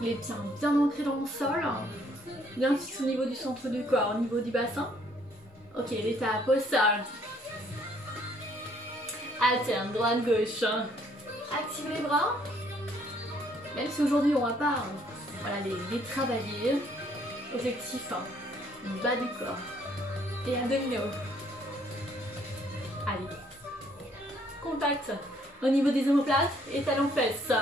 Les pieds bien ancrés dans le sol, bien fixes au niveau du centre du corps, au niveau du bassin. Ok, les tapes au sol. Alterne, droite, gauche. Active les bras. Même si aujourd'hui on va pas voilà, les travailler. Objectif, bas du corps. Et abdominaux. Allez. Contact au niveau des omoplates et talons fesses.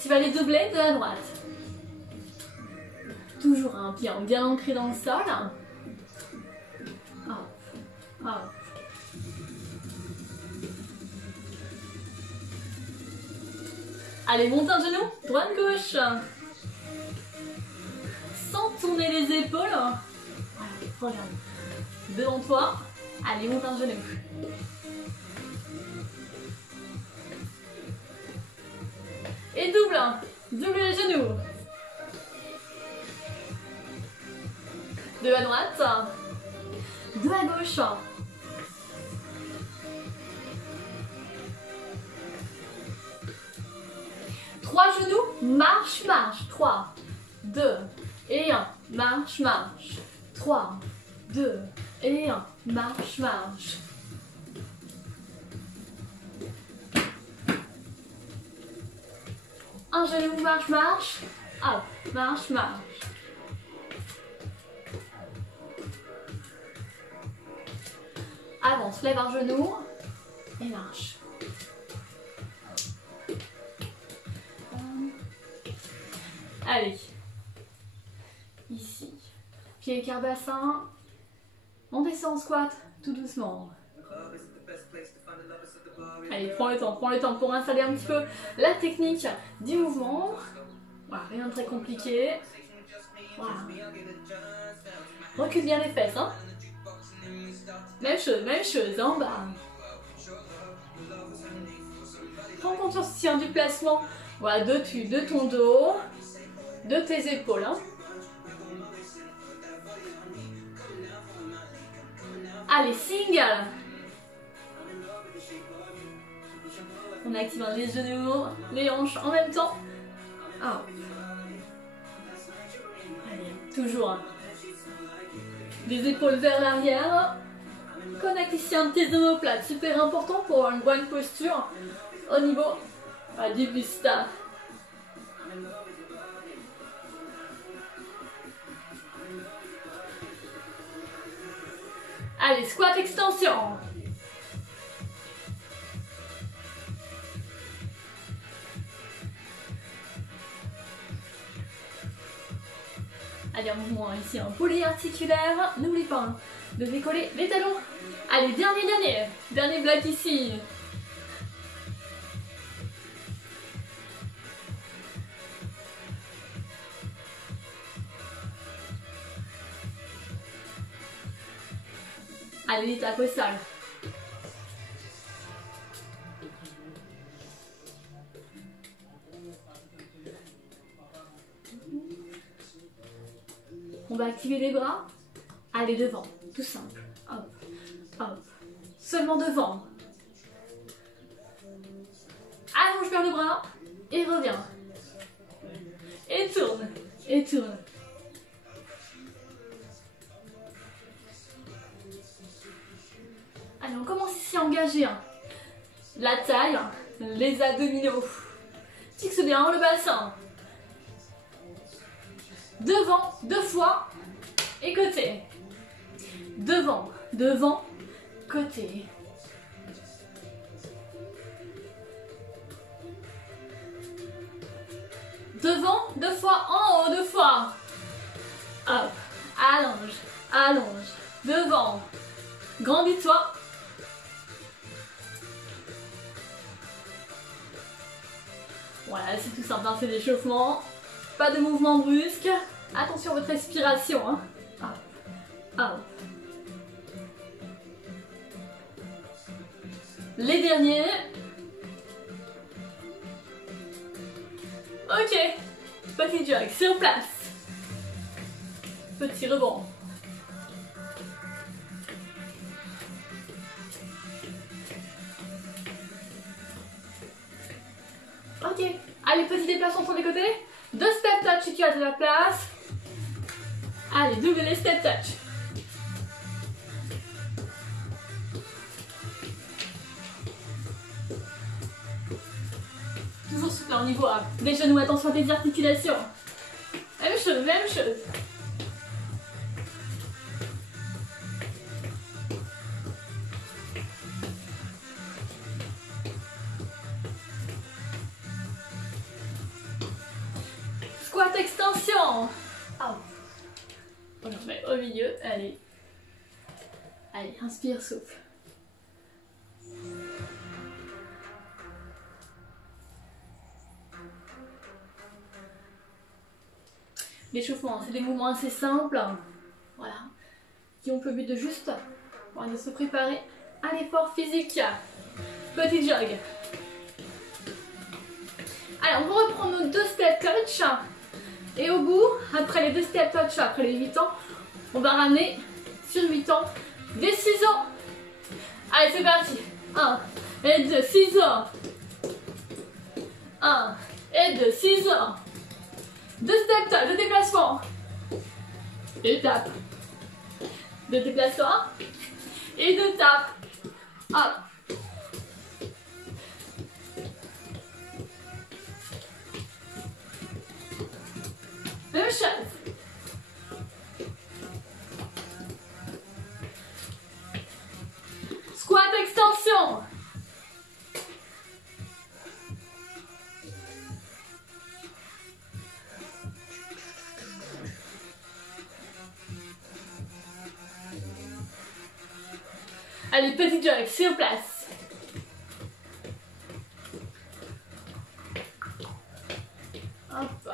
Tu vas les doubler de la droite. Toujours un pied bien ancré dans le sol. Hop, hop. Allez, monte un genou, droite, gauche. Sans tourner les épaules. Voilà, regarde. Devant toi. Allez, monte un genou. Et double. Double les genoux. Deux à droite. Deux à gauche. Trois genoux, marche, marche. 3, 2 et 1. Marche, marche. 3, 2 et 1. Marche, marche. Un genou, marche, marche. Hop, marche, marche. Avance, lève un genou et marche. Allez, ici, pied écart bassin, on descend en squat tout doucement. Allez, prends le temps pour installer un petit peu la technique du mouvement. Voilà, rien de très compliqué. Voilà. Recule bien les fesses, hein. Même chose, en bas. Prends conscience aussi du placement, voilà, de ton dos, de tes épaules. Hein. Allez, single. On active les genoux, les hanches en même temps. Ah. Allez, toujours. Les épaules vers l'arrière. Connecte ici un de tes omoplates, super important pour avoir une bonne posture au niveau du buste. Allez, squat extension. Allez, un mouvement ici en polyarticulaire. N'oublie pas de décoller les talons. Allez, dernier bloc ici. Allez, les tapes au sol. On va activer les bras. Allez, devant, tout simple. Hop, hop. Seulement devant. Allonge vers le bras et reviens. Et tourne, et tourne. Allez, on commence ici à engager la taille, les abdominaux. Fixe bien le bassin. Devant, 2 fois et côté. Devant, devant, côté. Devant, 2 fois, en haut, 2 fois. Hop, allonge, allonge. Devant, grandis-toi. Voilà, c'est tout simple, c'est l'échauffement. Pas de mouvement brusque. Attention à votre respiration. Hein. Hop, hop. Les derniers. Ok. Petit jog sur place. Petit rebond. Ok, allez, petit déplacement sur les côtés. 2 step touch si tu as de la place. Allez, double les step touch. Toujours super au niveau des genoux, attention à tes articulations. Même chose, même chose. Squat extension. Oh. On le remet au milieu, allez. Allez, inspire, souffle. L'échauffement, c'est des mouvements assez simples, voilà, qui ont pour but de juste de se préparer à l'effort physique. Petit jog. Alors, on va reprendre nos 2 step touch. Et au bout, après les 2 step touch, après les 8 ans, on va ramener sur 8 ans des ciseaux. Allez, c'est parti. 1 et 2, ciseaux. 1 et 2, ciseaux. 2 step touch, 2 déplacements. Étape. 2 déplacements. Et 2 tapes. Hop. Même chose. Squat extension. Allez, petit jog sur place. Hop.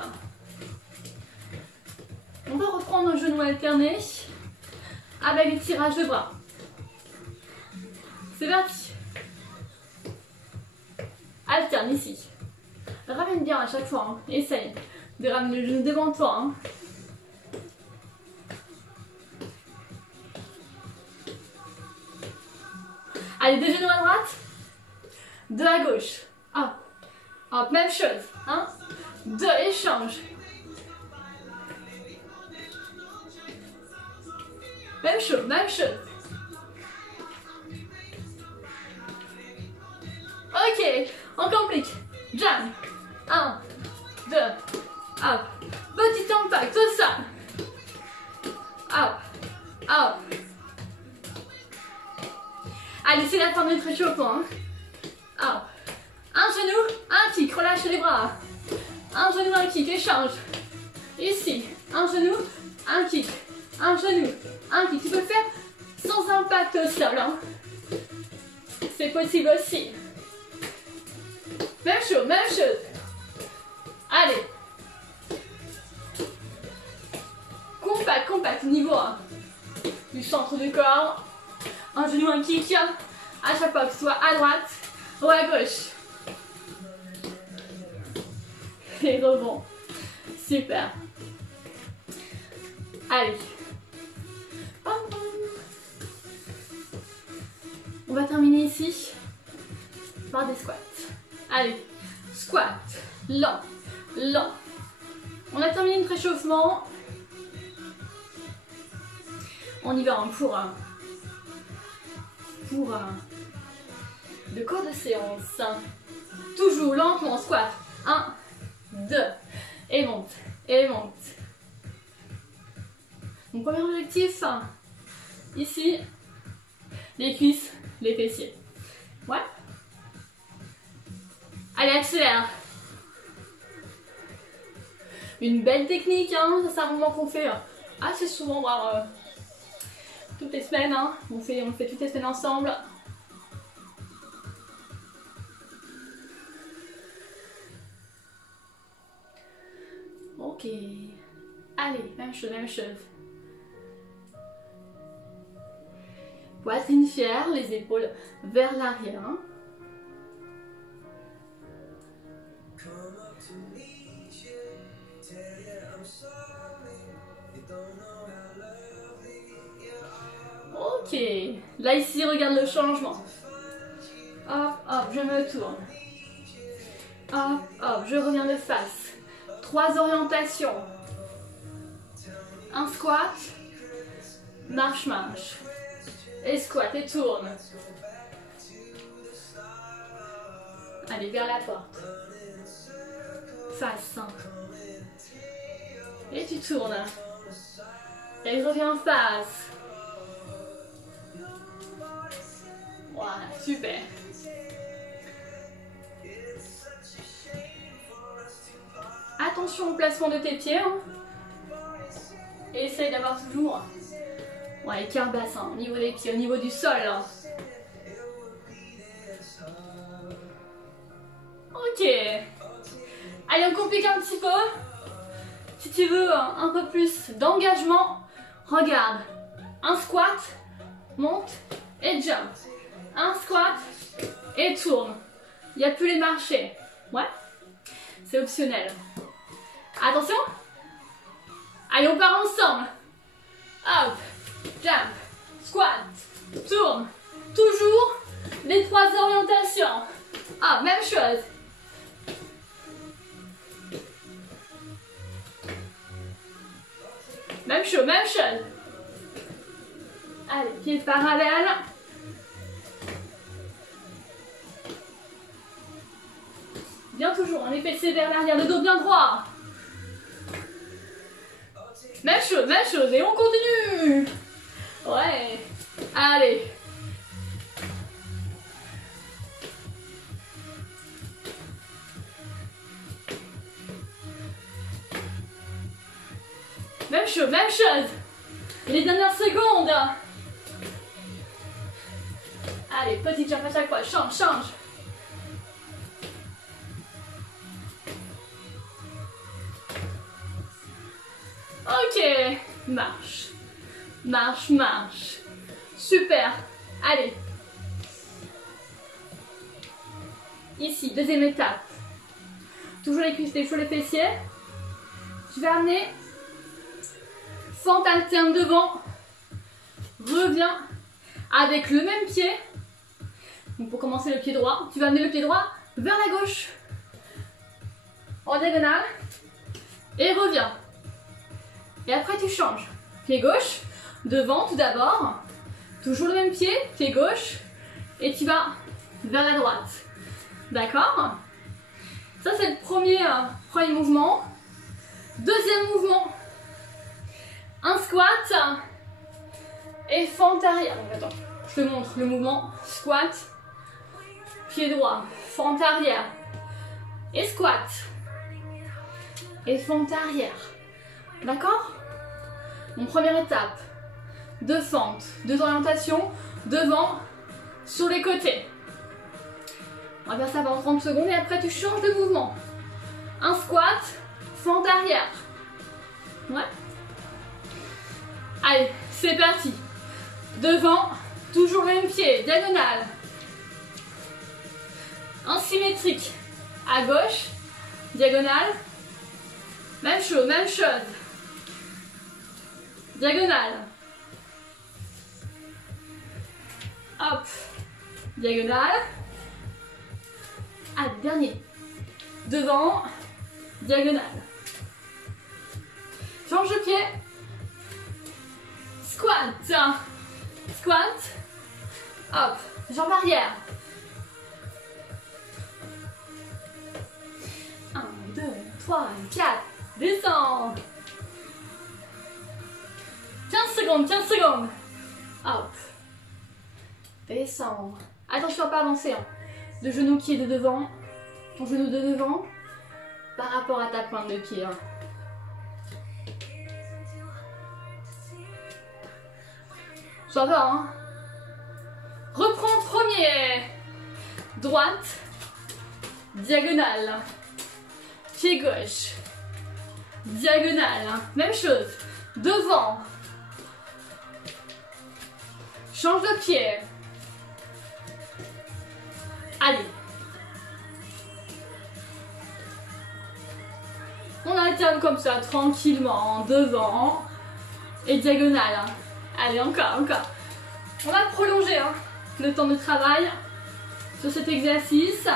On va reprendre nos genoux alternés avec les tirages de bras. C'est parti. Alterne ici. Ramène bien à chaque fois. Hein. Essaye de ramener le genou devant toi. Hein. Allez, 2 genoux à droite, 2 à gauche. Hop. Hop, même chose. 1, 2, échange. Même chose, même chose. Ok, on complique. Jump. 1, 2, hop. Petit impact, tout ça. Hop, hop. Allez, c'est la fin de notre échauffement. Hop. Un genou, un kick, relâchez les bras. Un genou, un kick, échange. Ici, un genou, un kick. Un genou, un kick. Tu peux le faire sans impact au sol. Hein. C'est possible aussi. Même chose, même chose. Allez. Compact, compact, niveau 1. Du centre du corps. Un genou, un kick. À chaque fois que ce soit à droite ou à gauche. Et rebond. Super. Allez. On va terminer ici par des squats. Allez. Squat. Lent. Lent. On a terminé notre échauffement. On y va hein, pour le cours de séance. Toujours lentement, squat. 1, 2, et monte, et monte. Mon premier objectif, ici, les cuisses, les fessiers. Ouais. Allez, accélère. Une belle technique, hein. Ça c'est un mouvement qu'on fait assez souvent, voire toutes les semaines. Hein. On le fait toutes les semaines ensemble. Ok. Allez, même chose, même chose. Poitrine fière, les épaules vers l'arrière. Hein. Ok, là ici, regarde le changement. Hop, hop, je me tourne. Hop, hop, je reviens de face. 3 orientations. Un squat, marche, marche. Et squat, et tourne. Allez, vers la porte. Face. Et tu tournes. Et reviens en face. Voilà, super. Attention au placement de tes pieds. Hein. Et essaye d'avoir toujours écart bassin au niveau des pieds, au niveau du sol. Hein. Ok. Allez, on complique un petit peu. Si tu veux un peu plus d'engagement, regarde. Un squat, monte et jump. Un squat et tourne. Il n'y a plus les marchés. Ouais. C'est optionnel. Attention. Allez, on part ensemble. Hop, jump, squat, tourne. Toujours les 3 orientations. Ah, même chose. Même chose, même chose. Allez, pieds parallèles. Bien toujours, les fessiers vers l'arrière, le dos bien droit. Même chose, et on continue. Ouais, allez. Même chose. Les dernières secondes. Allez, petit jump à chaque fois, change. Ok, marche. Super, allez. Ici, deuxième étape. Toujours les cuisses, les fessiers. Je vais amener fente alterne devant. Reviens avec le même pied. Donc pour commencer le pied droit, tu vas amener le pied droit vers la gauche. En diagonale. Et reviens. Et après tu changes. Pied gauche, devant tout d'abord. Toujours le même pied, pied gauche. Et tu vas vers la droite. D'accord? Ça c'est le premier mouvement. Deuxième mouvement. Un squat. Et fente arrière. Donc attends, je te montre le mouvement. Squat. Pied droit. Fente arrière. Et squat. Et fente arrière. D'accord? Mon première étape, 2 fentes, 2 orientations, devant, sur les côtés. On va faire ça pendant 30 secondes et après tu changes de mouvement. Un squat, fente arrière. Ouais. Allez, c'est parti. Devant, toujours le même pied, diagonale. En symétrique. À gauche, diagonale. Même chose. Diagonale. Hop. Diagonale. Allez, dernier. Devant. Diagonale. Change de pied. Squat. Squat. Hop. Jambe arrière. 1, 2, 3, 4. Descends. 15 secondes. Hop. Descends. Attention à pas avancer. Hein. Le genou qui est de devant. Ton genou de devant. Par rapport à ta pointe de pied. Hein. Ça va, hein. Reprends premier. Droite. Diagonale. Pied gauche. Diagonale. Même chose. Devant. Change de pied. Allez. On alterne comme ça, tranquillement, devant et diagonale. Allez, encore. On va prolonger hein, le temps de travail sur cet exercice.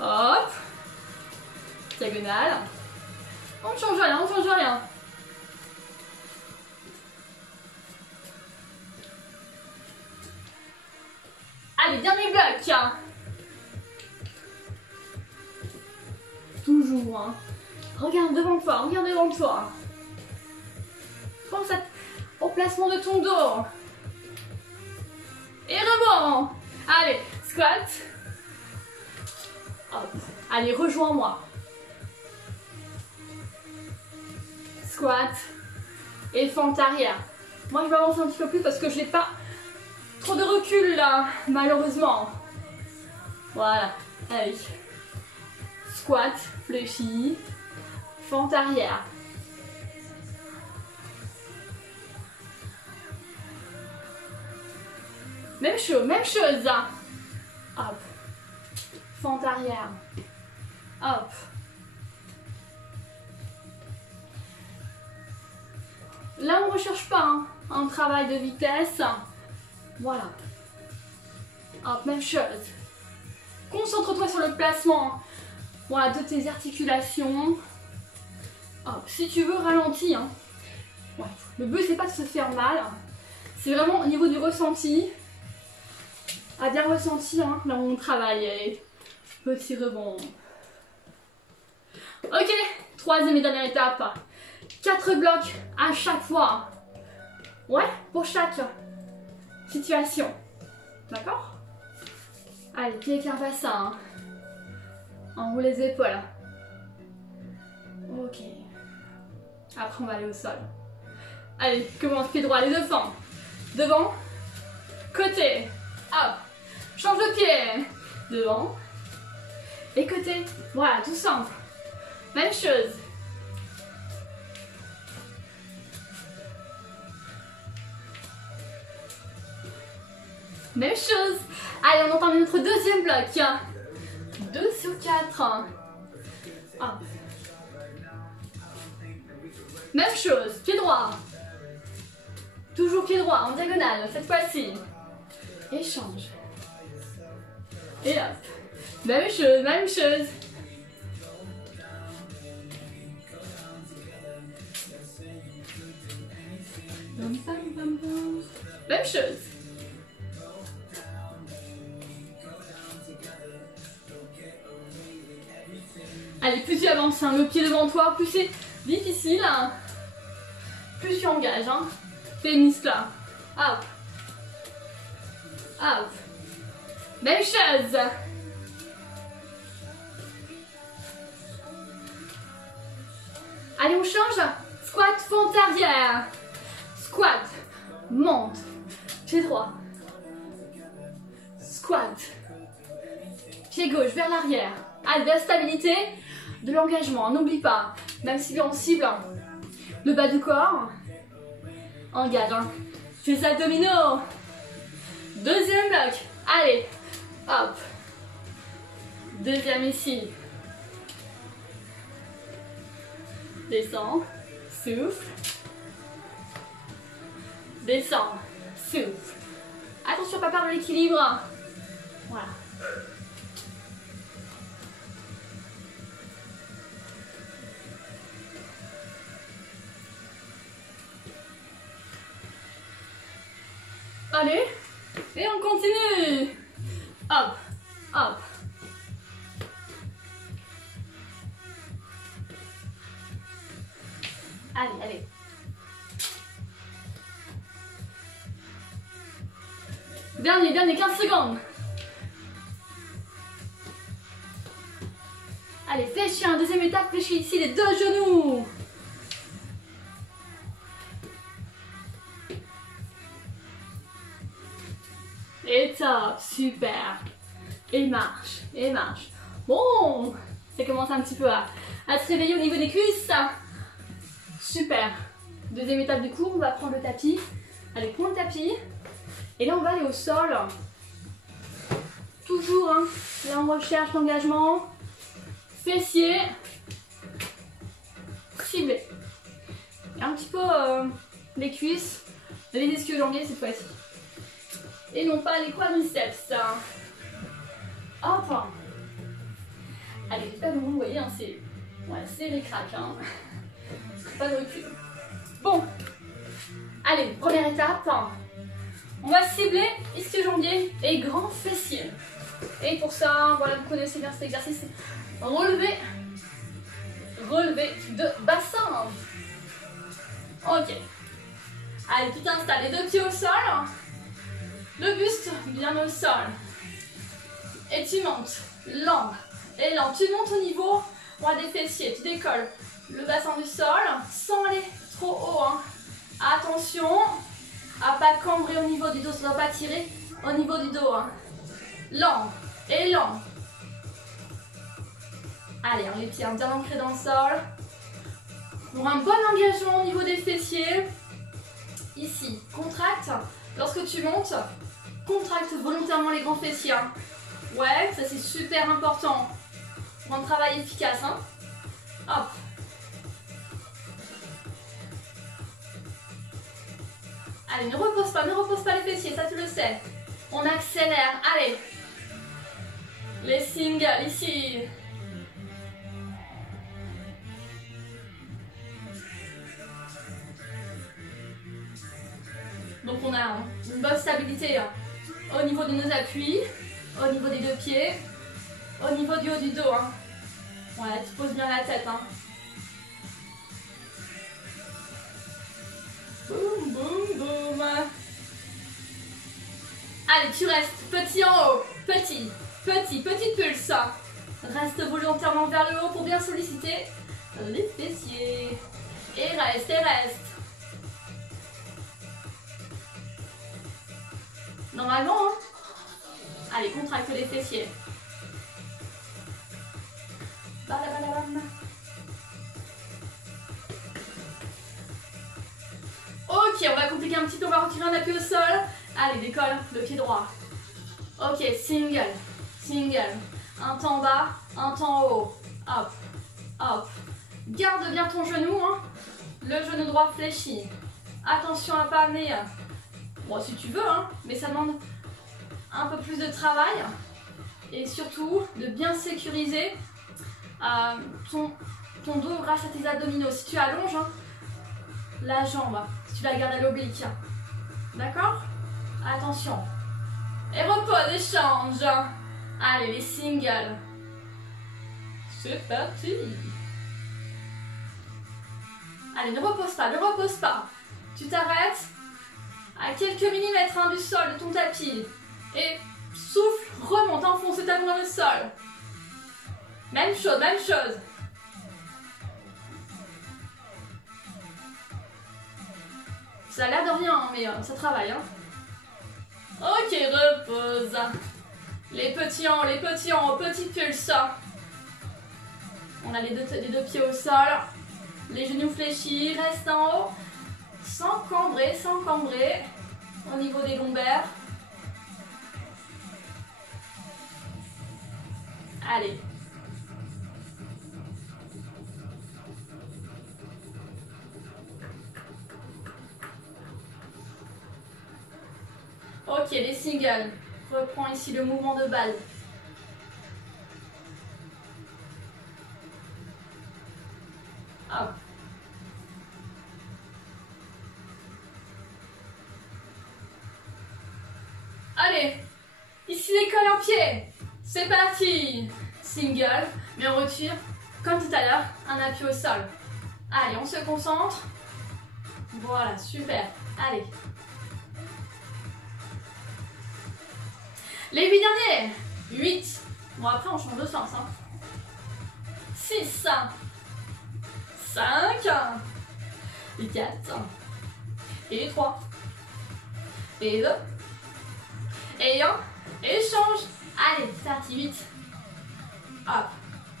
Hop. Diagonale. On ne change rien, on ne change rien. Allez, dernier bloc. Toujours. Hein. Regarde devant toi, regarde devant toi. Pense au placement de ton dos. Et rebond. Allez, squat. Hop. Allez, rejoins-moi. Squat. Et fente arrière. Moi, je vais avancer un petit peu plus parce que je n'ai pas trop de recul là, malheureusement. Voilà. Allez. Squat, fléchi. Fente arrière. Même chose, même chose. Hop. Fente arrière. Hop. Là, on ne recherche pas hein, un travail de vitesse. Voilà. Hop, même chose. Concentre-toi sur le placement voilà, de tes articulations. Hop, si tu veux, ralentis. Hein. Ouais. Le but, c'est pas de se faire mal. C'est vraiment au niveau du ressenti. À bien ressentir hein, là où on travaille. Allez. Petit rebond. Ok, troisième et dernière étape. 4 blocs à chaque fois. Ouais, pour chaque situation. D'accord? Allez, pied écart bassin. Hein. Enroule les épaules. Ok. Après, on va aller au sol. Allez, commence pied droit, les deux fentes. Devant. Côté. Hop. Change de pied. Devant. Et côté. Voilà, tout simple. Même chose. Même chose. Allez, on entame notre deuxième bloc. 2 sur 4. Hop. Même chose, pied droit. Toujours pied droit, en diagonale, cette fois-ci. Et change. Et hop. Même chose, même chose. Même chose. Allez, plus tu avances, hein, le pied devant toi, plus c'est difficile. Hein. Plus tu engages. Hein. Tes muscles là. Hop. Hop. Même chose. Allez, on change. Squat, fente arrière. Squat. Monte. Pied droit. Squat. Pied gauche vers l'arrière. Allez, de la stabilité, de l'engagement. N'oublie pas, même si on cible le bas du corps, engage. Hein. Tes abdominaux. Deuxième bloc. Allez, hop. Deuxième ici. Descends, souffle. Descends, souffle. Attention, pas perdre l'équilibre. Voilà. Allez, et on continue. Hop, hop. Allez, allez. Dernier, 15 secondes. Allez, fléchis, hein, deuxième étape, fléchis ici les deux genoux. Et top, super. Et marche, et marche. Bon, ça commence un petit peu à se réveiller au niveau des cuisses. Super. Deuxième étape du coup, on va prendre le tapis. Allez, prends le tapis. Et là, on va aller au sol. Toujours, hein, là on recherche l'engagement. Fessier. Ciblé. Et un petit peu les cuisses, les ischios jambiers cette fois-ci. et non pas les quadriceps. Hop. Allez, j'espère que vous me voyez, hein, c'est ric-rac, hein. Pas de recul. Bon, allez, première étape. On va cibler ischio-jambier et grand fessier. Et pour ça, voilà, vous connaissez bien cet exercice. Relevé de bassin. Ok. Allez, tu t'installes, les deux pieds au sol. Le buste bien au sol. Et tu montes, lent et lent. Tu montes au niveau des fessiers. Tu décolles le bassin du sol sans aller trop haut. Hein. Attention à pas cambrer au niveau du dos. Ça ne doit pas tirer au niveau du dos. Hein. Lent et lent. Allez, les pieds bien ancrés dans le sol. Pour un bon engagement au niveau des fessiers. Ici, contracte. Lorsque tu montes, contracte volontairement les grands fessiers. Hein. Ouais, ça c'est super important pour un travail efficace. Hein. Hop. Allez, ne repose pas les fessiers, ça tu le sais. On accélère, allez. Les singles ici. Donc on a une bonne stabilité au niveau de nos appuis, au niveau des deux pieds, au niveau du haut du dos. Hein. Voilà, tu poses bien la tête. Hein. Boum, boum, boum. Allez, tu restes petit en haut, petit pulse. Reste volontairement vers le haut pour bien solliciter les fessiers. Et reste. Normalement, hein. Allez, contracte les fessiers. Ok, on va compliquer un petit peu, on va retirer un appui au sol. Allez, décolle le pied droit. Ok, single. Un temps bas, un temps haut. Hop. Garde bien ton genou, hein. Le genou droit fléchi. Attention à ne pas amener... Bon, si tu veux, hein, mais ça demande un peu plus de travail. Et surtout, de bien sécuriser ton dos grâce à tes abdominaux. Si tu allonges la jambe, si tu la gardes à l'oblique. D'accord? Attention. Et repose, échange. Allez, les singles. C'est parti. Allez, ne repose pas. Tu t'arrêtes à quelques millimètres du sol de ton tapis. Et souffle, remonte, enfonce le talon dans le sol. Même chose. Ça a l'air de rien, mais ça travaille. Hein. Ok, repose. Les petits en haut, petit pulse. On a les deux pieds au sol. Les genoux fléchis, reste en haut. Sans cambrer. Au niveau des lombaires. Allez. Ok, les singles. Reprends ici le mouvement de balle. Hop. Allez, ici l'école en pied. C'est parti. Single, mais on retire, comme tout à l'heure, un appui au sol. Allez, on se concentre. Voilà, super. Allez. Les 8 derniers. 8. Bon, après, on change de sens. 6. 5. Et 4. Et 3. Et 2. Et 1. Et change. Allez, c'est parti, 8. Hop.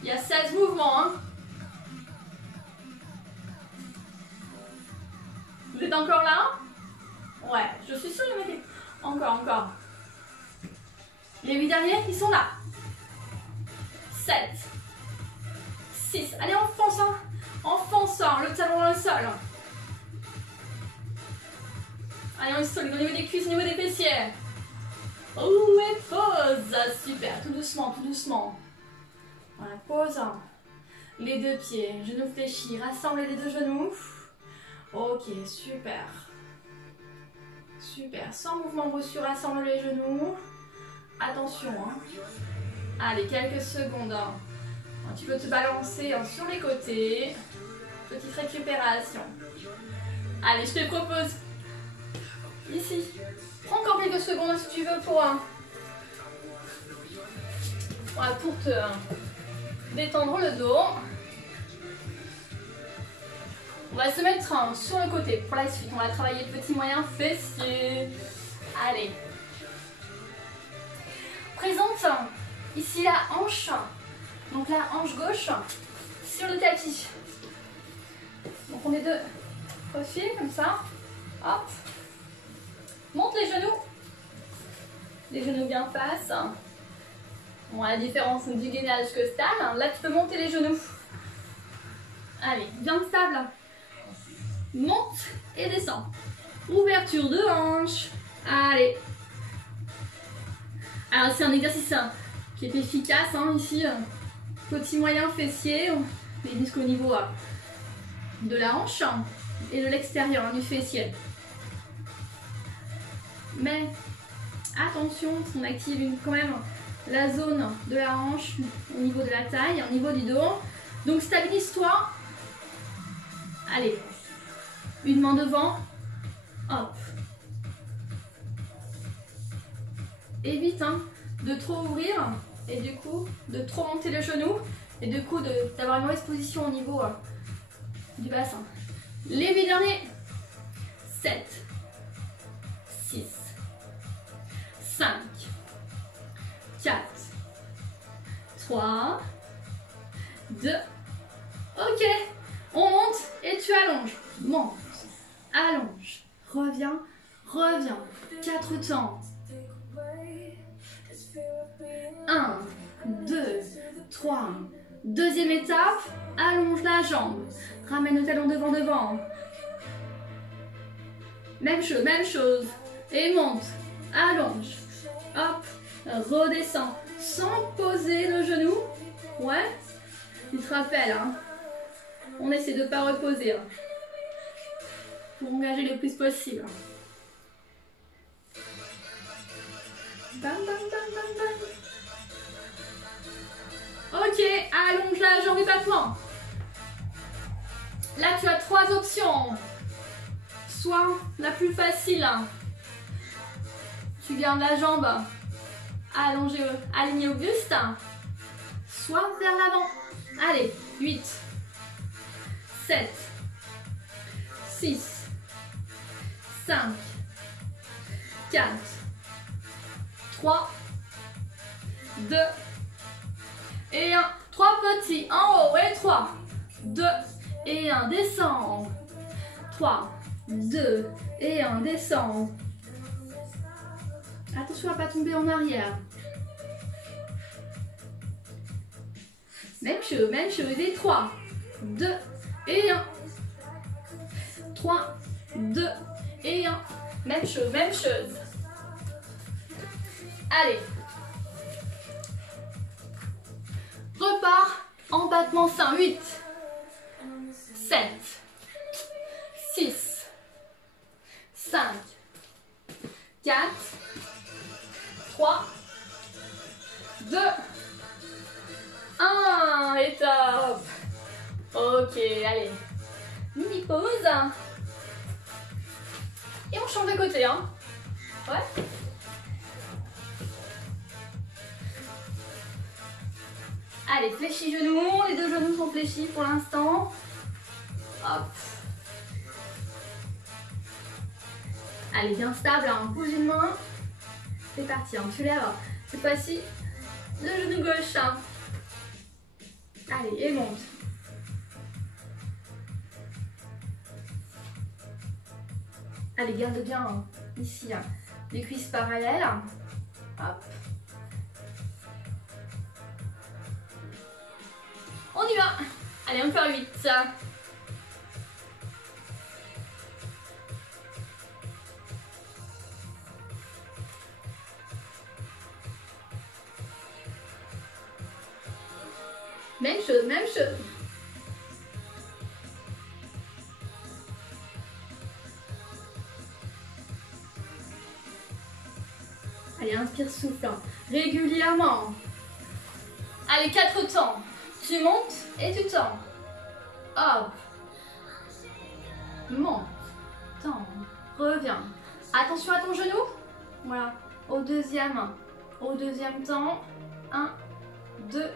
Il y a 16 mouvements. Hein. Vous êtes encore là? Ouais, je suis sûre, les mecs. Encore. Les 8 derniers, ils sont là. 7. 6. Allez, enfonçant le talon dans le sol. Allez, on est solide au niveau des cuisses, au niveau des fessiers. Oh, et pause. Super, tout doucement, tout doucement. Voilà, pause. Les deux pieds, genoux fléchis, rassemblez les deux genoux. Ok, super. Super, sans mouvement brusque, rassemble les genoux. Attention, hein. Allez, quelques secondes. Hein. Tu peux te balancer hein, sur les côtés. Petite récupération. Allez, je te propose ici. Prends encore quelques secondes si tu veux pour te détendre le dos. On va se mettre sur le côté pour la suite. On va travailler le petit moyen fessier. Allez. Présente ici la hanche. Donc la hanche gauche sur le tapis. Donc on est deux profils comme ça. Hop. Monte les genoux. Les genoux bien face. Bon, à la différence du gainage que stable, là tu peux monter les genoux. Allez, bien stable. Monte et descend. Ouverture de hanche. Allez. Alors c'est un exercice qui est efficace ici. Petit moyen fessier. Les disques au niveau de la hanche et de l'extérieur du fessier. Mais attention, on active quand même la zone de la hanche au niveau de la taille, au niveau du dos. Donc stabilise-toi. Allez, une main devant. Hop. Évite de trop ouvrir et du coup de trop monter le genou et du coup d'avoir une mauvaise position au niveau du bassin. Les 8 derniers. 7, 6, 5, 4, 3, 2. Ok, on monte et tu allonges. Monte, allonge, reviens, reviens. 4 temps. 1, 2, 3. Deuxième étape, allonge la jambe. Ramène le talon devant. Même chose. Et monte, allonge. Hop, redescends. Sans poser le genou. Ouais. Tu te rappelles, on essaie de ne pas reposer. Pour engager le plus possible. Bam, bam, bam, bam, bam. Ok, allonge la jambe et battement. Là, tu as 3 options. Soit la plus facile. Tu gardes la jambe allongée, alignée au buste. Soit vers l'avant. Allez, 8, 7, 6, 5, 4, 3, 2, et 1. 3 petits en haut et 3, 2 et 1. Descend. 3, 2 et 1. Descend. Attention à ne pas tomber en arrière. Même chose. Et 3, 2 et 1. 3, 2 et 1. Même chose. Allez. Repars en battement sein. 8, 7, 6, 5, 4, 3, 2, 1. Et top. Ok, allez. Mini pause. Et on change de côté, Ouais. Allez, fléchis genoux, les deux genoux sont fléchis pour l'instant. Hop. Allez, bien stable, bouge une main. C'est parti, tu lèves cette fois-ci le genou gauche. Allez, et monte. Allez, garde bien ici les cuisses parallèles. Hop. On y va. Allez, encore 8. Même chose, même chose. Allez, inspire, souffle. Régulièrement. Allez, 4 temps. Tu montes et tu tends. Hop. Monte. Tends. Reviens. Attention à ton genou. Voilà. Au deuxième temps. 1, 2.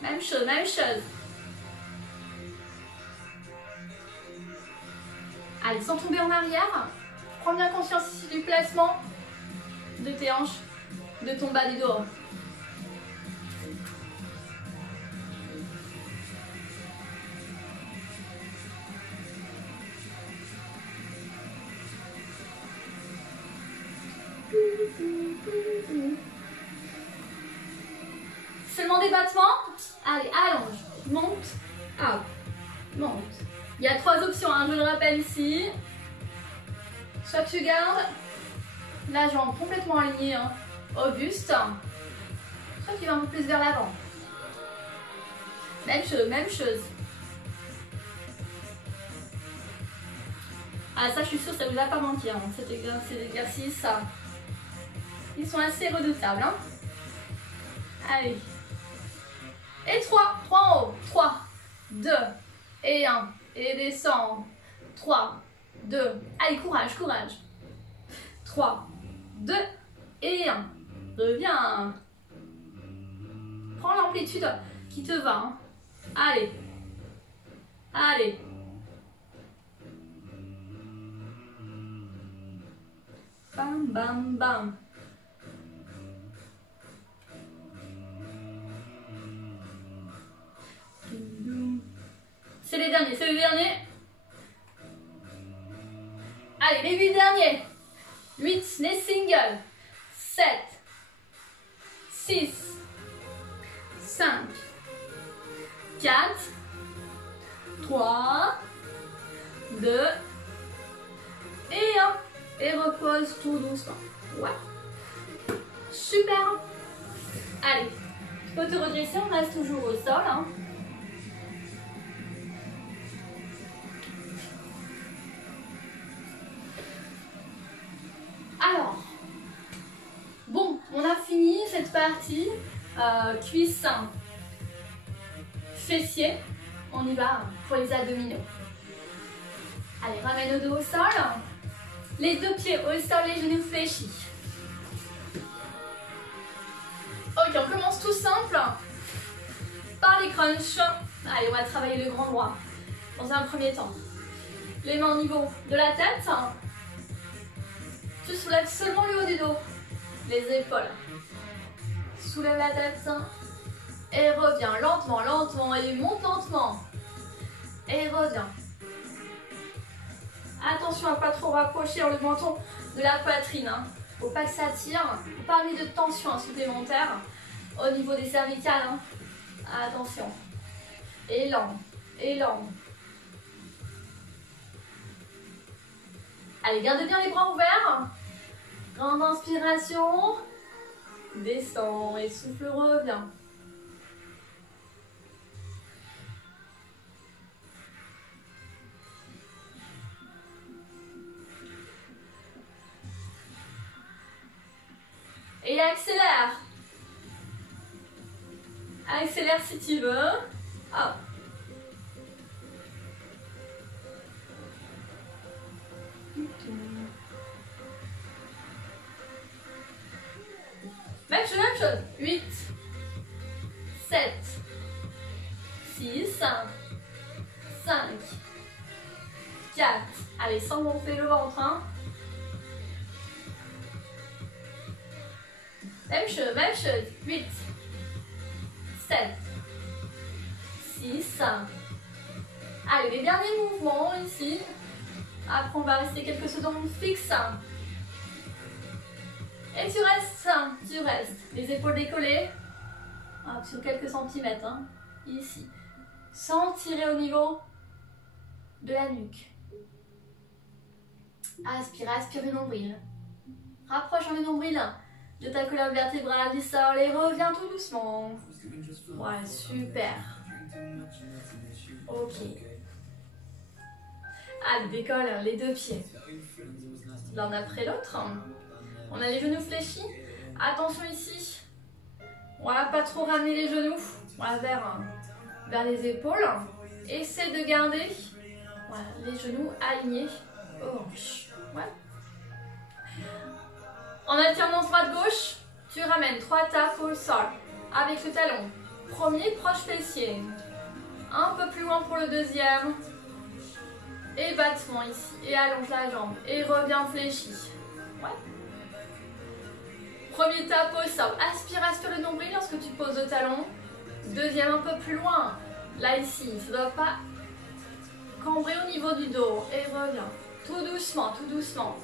Même chose, même chose. Allez, sans tomber en arrière. Prends bien conscience ici du placement de tes hanches, de ton bas du dos. Seulement des battements. Allez, allonge, monte, hop, monte. Il y a 3 options, hein, je le rappelle ici. Soit tu gardes la jambe complètement alignée hein, au buste, soit tu vas un peu plus vers l'avant. Même chose, même chose. Ah ça je suis sûre ça vous a pas manqué, hein, ces exercices, ils sont assez redoutables. Hein. Allez. Et 3 en haut. 3, 2, et 1. Et descend. 3, 2. Allez, courage, courage. 3, 2, et 1. Reviens. Prends l'amplitude qui te va. Hein. Allez. Allez. Bam, bam, bam. C'est les derniers, c'est les derniers. Allez, les 8 derniers. 8, les singles. 7, 6, 5, 4, 3, 2, et 1. Et repose tout doucement. Ouais. Super. Allez, tu peux te redresser, on reste toujours au sol. Hein. Alors, bon, on a fini cette partie cuisses, fessiers. On y va pour les abdominaux. Allez, ramène le dos au sol. Les 2 pieds au sol, les genoux fléchis. Ok, on commence tout simple par les crunchs. Allez, on va travailler le grand droit dans un premier temps. Les mains au niveau de la tête. Tu soulèves seulement le haut du dos, les épaules. Soulève la tête et reviens lentement, lentement et monte lentement. Et reviens. Attention à ne pas trop rapprocher le menton de la poitrine. Hein. Faut pas que ça tire. Faut pas amener de tension supplémentaire au niveau des cervicales. Hein. Attention. Élan, élan. Allez, garde bien les bras ouverts. Grande inspiration. Descends et souffle, reviens. Et accélère. Accélère si tu veux. Hop. Même chose. 8, 7, 6, 5, 4. Allez, sans gonfler le ventre. Hein. Même chose. 8, 7, 6, 5. Allez, les derniers mouvements ici. Après, on va rester quelques secondes fixes. Et tu restes. Les épaules décollées. Hop, sur quelques centimètres. Hein, ici. Sans tirer au niveau de la nuque. Aspire le nombril. Rapproche le nombril de ta colonne vertébrale du sol et reviens tout doucement. Ouais, super. Ok. Allez, décolle les deux pieds. L'un après l'autre. On a les genoux fléchis. Attention ici. Voilà, pas trop ramener les genoux. Voilà, vers les épaules. Essaie de garder voilà, les genoux alignés aux hanches. Ouais. En alternance droite-gauche, tu ramènes 3 tapes au sol avec le talon. Premier, proche fessier. Un peu plus loin pour le deuxième. Et battement ici. Et allonge la jambe. Et reviens fléchi. Ouais. Premier tape au sol. Aspire, aspire le nombril lorsque tu poses le talon. Deuxième un peu plus loin. Là ici, ça ne doit pas cambrer au niveau du dos. Et reviens. Tout doucement, tout doucement.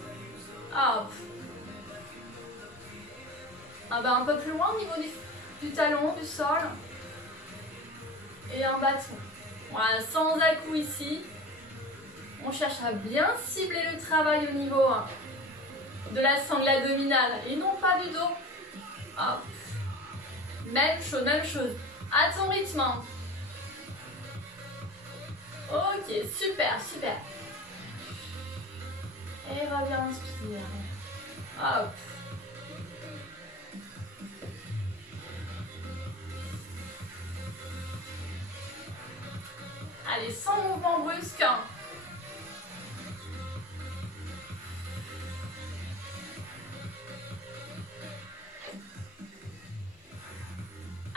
Hop. Ah ben, un peu plus loin au niveau du talon, du sol. Et un battement. Voilà, sans à-coups ici. On cherche à bien cibler le travail au niveau de la sangle abdominale et non pas du dos. Hop. Même chose, même chose. À ton rythme. Ok, super, super. Et reviens, inspire. Hop. Allez, sans mouvement brusque.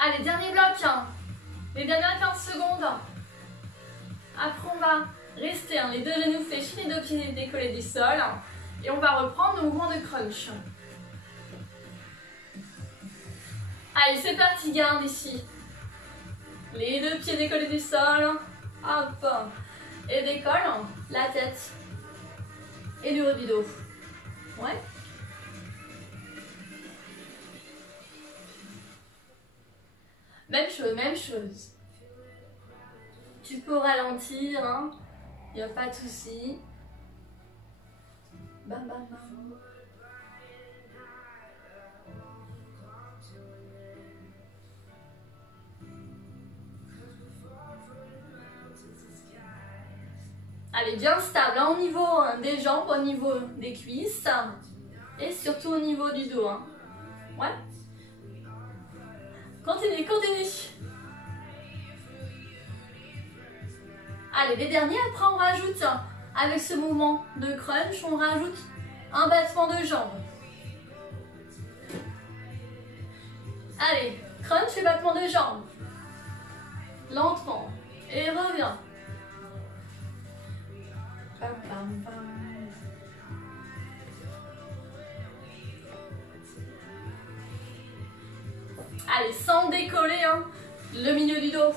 Allez, dernier bloc. Les dernières 15 secondes. Après, on va rester les deux genoux fléchis, les deux pieds décollés du sol. Et on va reprendre le mouvement de crunch. Allez, c'est parti, garde ici. Les deux pieds décollés du sol. Hop. Et décolle la tête. Et le haut du dos. Ouais. Même chose, même chose. Tu peux ralentir, il n'y a pas de souci. Bam, bam, bam. Allez, bien stable, au niveau des jambes, au niveau des cuisses et surtout au niveau du dos. Ouais. Continue, continue. Allez, les derniers, après on rajoute, avec ce mouvement de crunch, on rajoute un battement de jambes. Allez, crunch et battement de jambes. Lentement. Et reviens. Pam, pam, pam. Allez, sans décoller, le milieu du dos.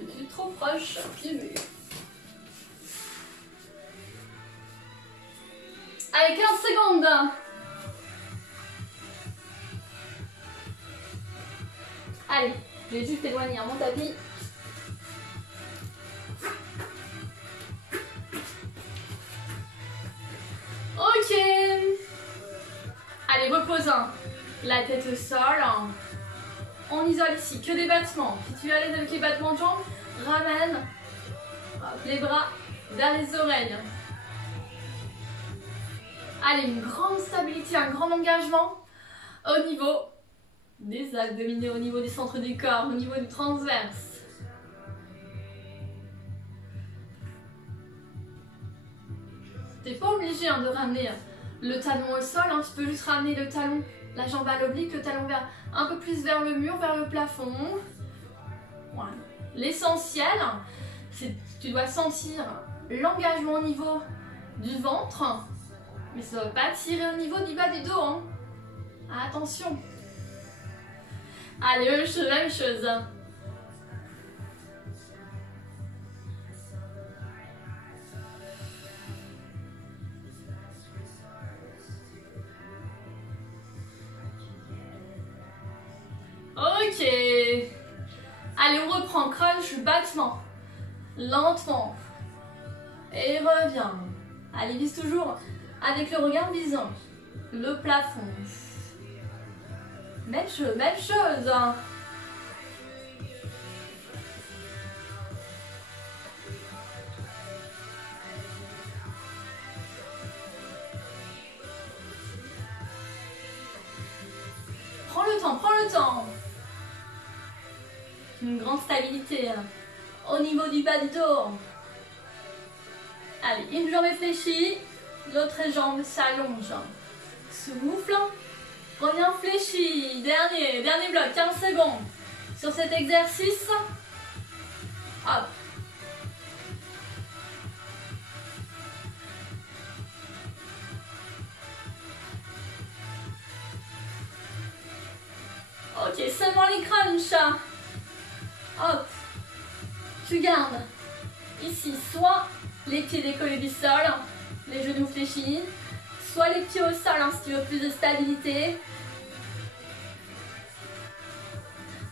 Je suis trop proche du mur. Allez, 15 secondes. Allez, je vais juste éloigner mon tapis. Ok. Allez, repose la tête au sol. On isole ici que des battements. Si tu es à l'aise avec les battements de jambes, ramène les bras vers les oreilles. Allez, une grande stabilité, un grand engagement au niveau des abdominaux, au niveau du centre du corps, au niveau du transverse. Tu n'es pas obligé de ramener le talon au sol, tu peux juste ramener le talon, la jambe à l'oblique, le talon un peu plus vers le mur, vers le plafond. Voilà. L'essentiel, c'est que tu dois sentir l'engagement au niveau du ventre, mais ça ne va pas tirer au niveau du bas du dos. Attention. Allez, même chose. Ok. Allez, on reprend crunch, battement. Lentement. Et reviens. Allez, vise toujours avec le regard visant le plafond. Même chose, même chose. Prends le temps, prends le temps. Une grande stabilité au niveau du bas du dos. Allez, une jambe est fléchie, l'autre jambe s'allonge. Souffle, reviens fléchi. Dernier bloc, 15 secondes sur cet exercice. Hop. Ok, seulement les crunchs. Hop. Tu gardes ici soit les pieds décollés du sol, les genoux fléchis, soit les pieds au sol si tu veux plus de stabilité.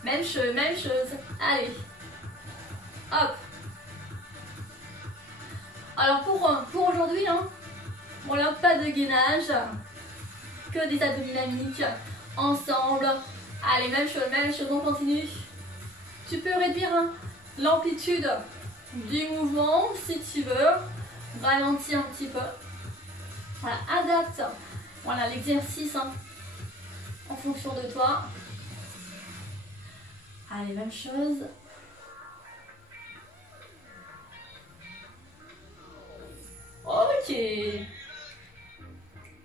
Même chose, même chose. Allez. Hop. Alors pour aujourd'hui, on n'a pas de gainage, que des abdos dynamiques ensemble. Allez, même chose, on continue. Tu peux réduire l'amplitude du mouvement si tu veux. Ralentis un petit peu. Voilà, adapte voilà, l'exercice en fonction de toi. Allez, même chose. Ok.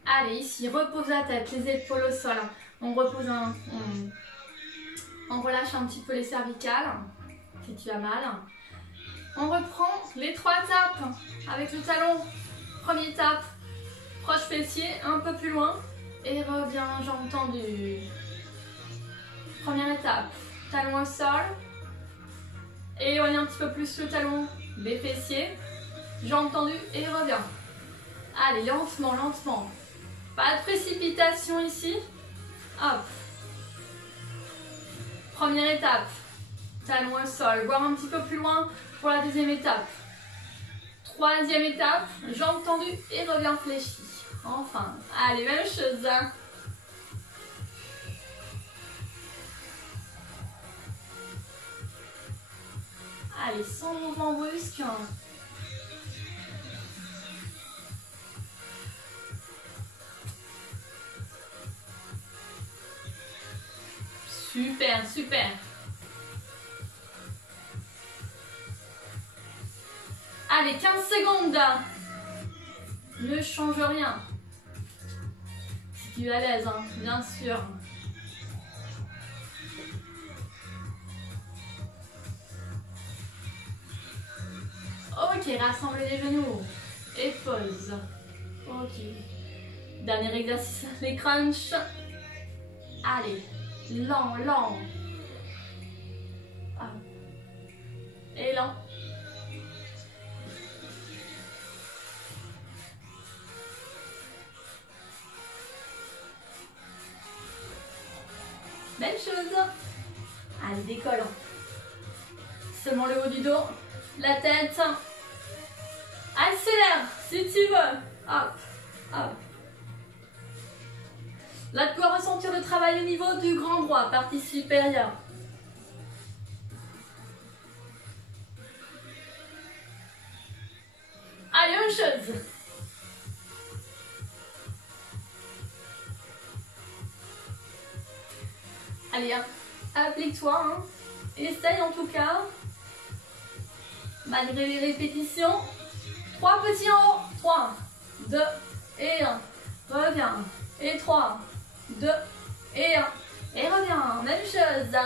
Allez, ici, repose la tête, les épaules au sol. On repose on relâche un petit peu les cervicales, si tu as mal. On reprend les 3 tapes avec le talon. Première tape, proche fessier, un peu plus loin. Et reviens, jambes tendues. Première étape, talon au sol. Et on est un petit peu plus le talon des fessiers. Jambes tendues et reviens. Allez, lentement, lentement. Pas de précipitation ici. Hop. Première étape, talon au sol. Voir un petit peu plus loin pour la deuxième étape. Troisième étape, jambes tendues et reviens fléchi. Enfin, allez, même chose. Allez, sans mouvement brusque. Super, super. Allez, 15 secondes. Ne change rien. Si tu es à l'aise, bien sûr. Ok, rassemble les genoux. Et pause. Ok. Dernier exercice, les crunchs. Allez, lent, lent. Et lent. Même chose. Allez, décolle. Seulement le haut du dos, la tête. Accélère si tu veux. Hop, hop. Là, tu peux ressentir le travail au niveau du grand droit, partie supérieure. Allez, une chose. Allez, applique-toi. Essaye en tout cas. Malgré les répétitions. 3 petits en haut. 3, 2 et 1. Reviens. Et 3, 2 et 1. Et reviens. Même chose.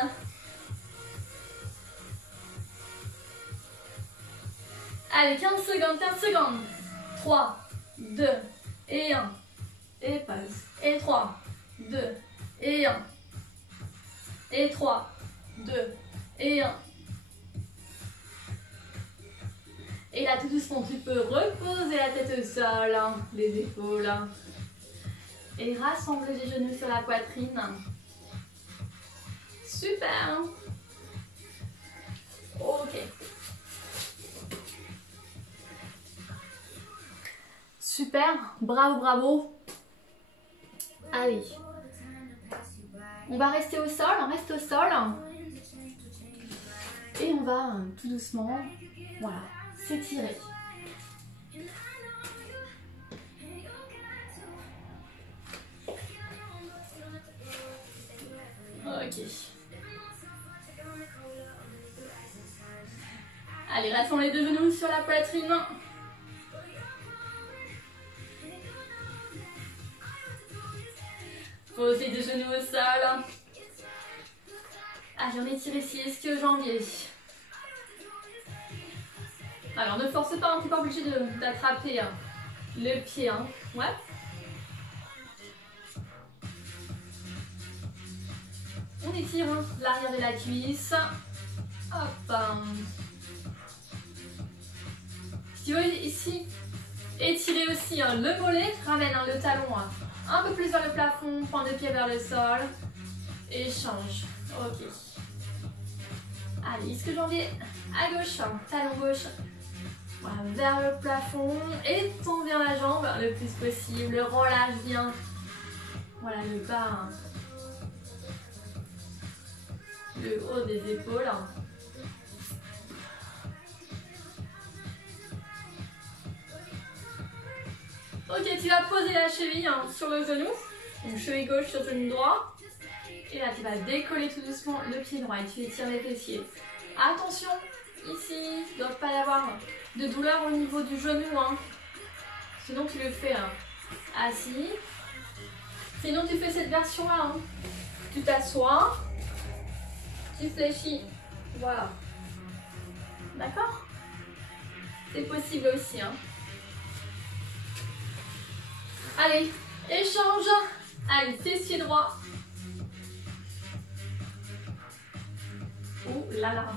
Allez, 15 secondes, 15 secondes. 3, 2 et 1. Et pause. Et 3, 2 et 1. Et 3, 2 et 1. Et là, tout doucement, tu peux reposer la tête au sol, les épaules. Et rassemble les genoux sur la poitrine. Super. Ok. Super, bravo, bravo. Allez. On va rester au sol, on reste au sol. Et on va tout doucement, voilà, s'étirer. Ok. Allez, rassemble les deux genoux sur la poitrine. Pose les deux genoux au sol. Allez, on étire ici, ischio-jambier. Alors, ne force pas, on n'est pas obligé d'attraper le pied. Hein. Ouais. On étire l'arrière de la cuisse. Hop. Si tu veux ici, étirer aussi le mollet, ramène le talon un peu plus vers le plafond, point de pied vers le sol. Et change. Ok. Allez, ischio-jambier à gauche, talon gauche. Voilà, vers le plafond. Et tends bien la jambe le plus possible. Relâche bien. Voilà, le bas. Le haut des épaules. Ok, tu vas poser la cheville sur le genou. Donc cheville gauche sur genou droit. Et là, tu vas décoller tout doucement le pied droit et tu étires les fessiers. Attention, ici, il ne doit pas y avoir de douleur au niveau du genou. Sinon, tu le fais assis. Sinon, tu fais cette version-là. Tu t'assois. Tu fléchis. Voilà. D'accord? C'est possible aussi. Allez, échange. Allez, fessier droit. Oh là là.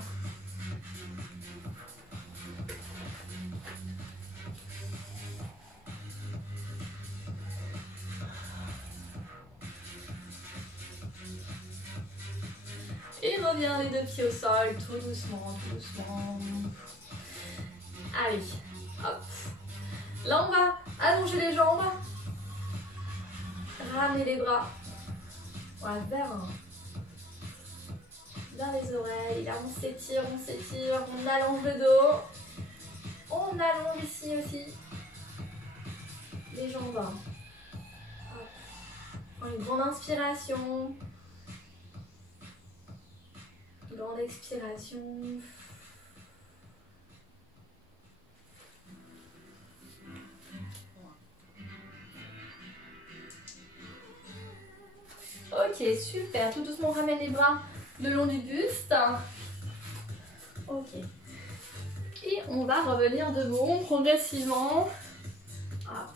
Et reviens les deux pieds au sol, tout doucement, tout doucement. Allez, hop. Là, on va allonger les jambes. Ramener les bras. Voilà, vers les oreilles. Là, on s'étire, on allonge le dos. On allonge ici aussi les jambes. Hop. Une grande inspiration. Grande expiration. Ok, super. Tout doucement, on ramène les bras le long du buste. Ok. Et on va revenir debout progressivement. Hop.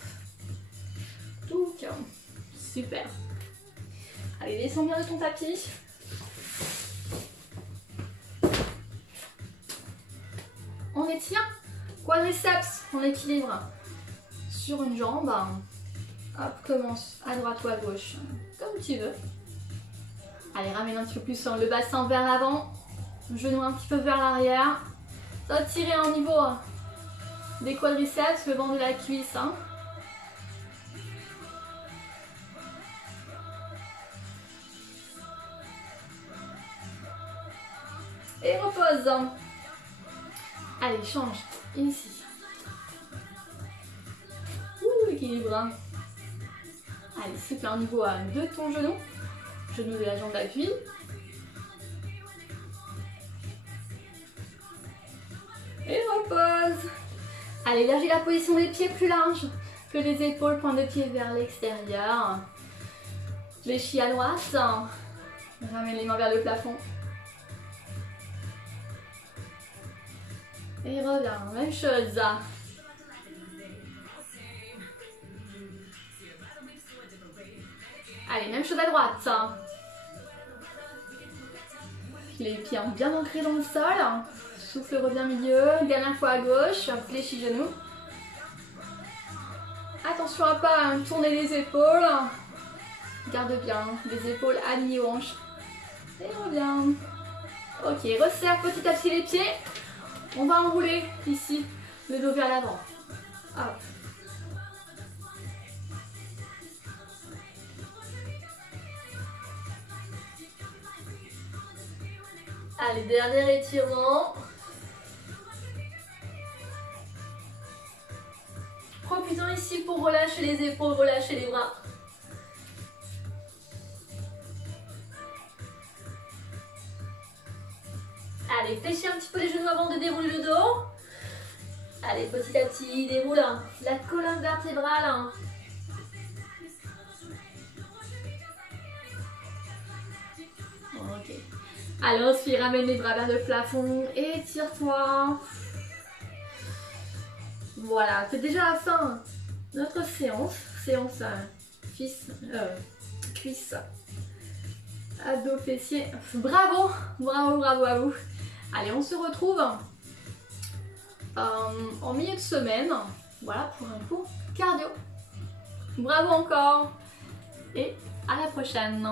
Tout calme. Super. Allez, descends bien de ton tapis. On étire. Quadriceps, on équilibre sur une jambe. Hop, commence à droite ou à gauche, comme tu veux. Allez, ramène un petit peu plus le bassin vers l'avant, genou un petit peu vers l'arrière. Ça va tirer au niveau des quadriceps, le banc de la cuisse. Et repose. Allez, change. Ici. Ouh, équilibre. Allez, souffle au niveau de ton genou. Genou de la jambe d'appui. Et repose. Allez, élargis la position des pieds plus large que les épaules, point de pied vers l'extérieur. Fléchis à droite. Ramène les mains vers le plafond. Et reviens, même chose. Allez, même chose à droite. Les pieds bien ancrés dans le sol. Souffle revient milieu. Dernière fois à gauche. Fléchis genoux. Attention à pas tourner les épaules. Garde bien les épaules alignées aux hanches. Et reviens. Ok, resserre petit à petit les pieds. On va enrouler ici le dos vers l'avant. Hop. Allez, dernier étirement. Profitons ici pour relâcher les épaules, relâcher les bras. Allez, fléchis un petit peu les genoux avant de dérouler le dos. Allez, petit à petit, déroule la colonne vertébrale. Ok. Allez, inspire, ramène les bras vers le plafond, étire-toi. Voilà, c'est déjà la fin de notre séance. Séance cuisse, abdos, fessiers. Bravo, bravo, bravo à vous. Allez, on se retrouve en milieu de semaine. Voilà, pour un cours cardio. Bravo encore et à la prochaine.